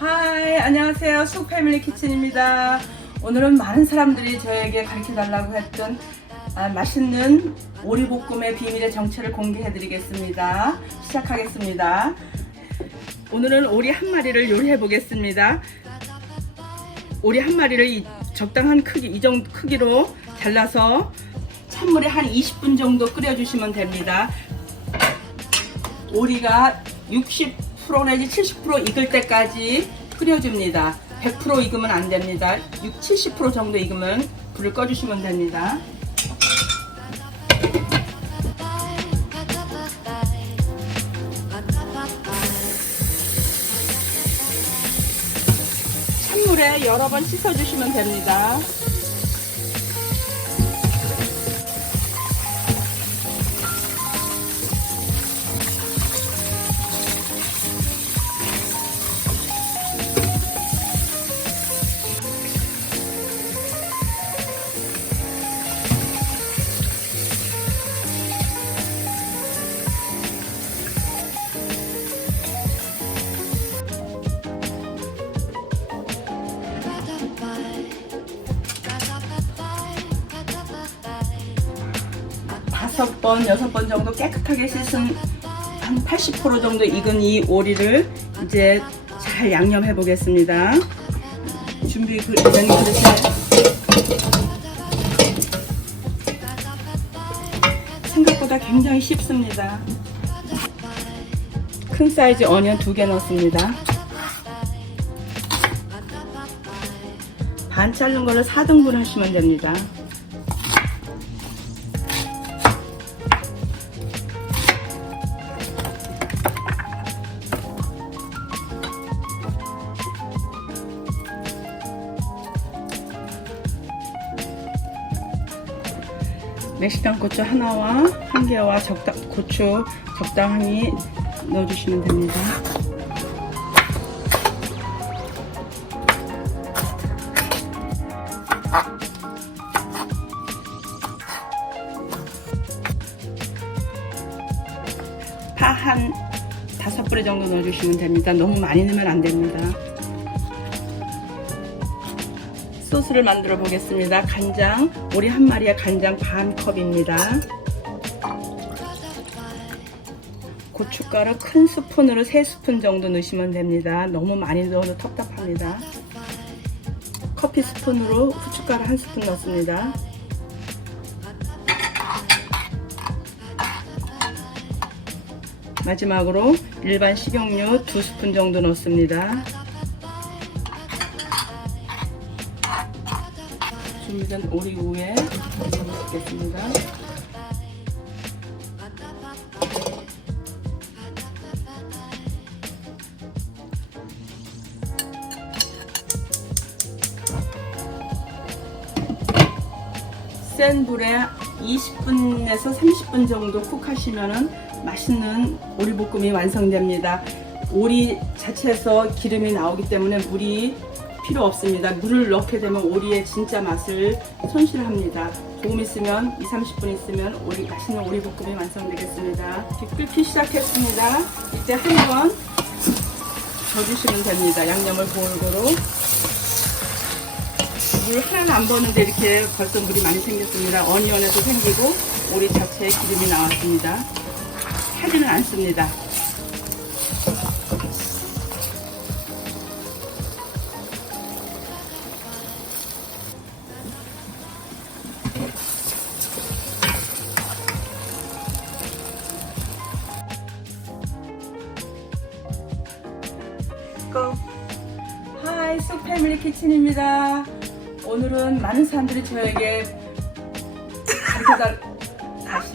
안녕하세요. 쑥 패밀리 키친입니다. 오늘은 많은 사람들이 저에게 가르쳐 달라고 했던 아, 맛있는 오리볶음의 비밀의 정체를 공개해 드리겠습니다. 시작하겠습니다. 오늘은 오리 한 마리를 요리해 보겠습니다. 오리 한 마리를 이 적당한 크기, 이 정도 크기로 잘라서 찬물에 한 20분 정도 끓여주시면 됩니다. 오리가 60% 내지 70% 익을 때까지 끓여줍니다. 100% 익으면 안 됩니다. 6, 70% 정도 익으면 불을 꺼주시면 됩니다. 찬물에 여러 번 씻어주시면 됩니다. 다섯 번, 여섯 번 정도 깨끗하게 씻은 한 80% 정도 익은 이 오리를 이제 잘 양념해 보겠습니다. 준비 그 양념 그릇에 생각보다 굉장히 쉽습니다. 큰 사이즈 어니언 두 개 넣습니다. 반 자른 거를 4등분 하시면 됩니다. 멕시칸 고추 하나와 한 개와 적당 고추 적당히 넣어주시면 됩니다. 파 한 다섯 뿌리 정도 넣어주시면 됩니다. 너무 많이 넣으면 안 됩니다. 소스를 만들어 보겠습니다. 간장, 오리 한 마리에 간장 반 컵입니다. 고춧가루 큰 스푼으로 3스푼 정도 넣으시면 됩니다. 너무 많이 넣어도 텁텁합니다. 커피 스푼으로 후춧가루 한 스푼 넣습니다. 마지막으로 일반 식용유 두 스푼 정도 넣습니다. 준비된 오리우에 넣겠습니다. 센 불에 20분에서 30분 정도 쿡 하시면은 맛있는 오리볶음이 완성됩니다. 오리 자체에서 기름이 나오기 때문에 물이 필요 없습니다. 물을 넣게 되면 오리의 진짜 맛을 손실합니다. 조금 있으면 2, 30분 있으면 오리 맛있는 오리볶음이 완성되겠습니다. 끓기 시작했습니다. 이제 한번 져주시면 됩니다. 양념을 골고루. 물 하나는 안 버는데 이렇게 벌써 물이 많이 생겼습니다. 어니언에도 생기고 오리 자체에 기름이 나왔습니다. 타지는 않습니다. 쑥 패밀리 키친입니다. 오늘은 많은 사람들이 저에게 가르쳐달 다시.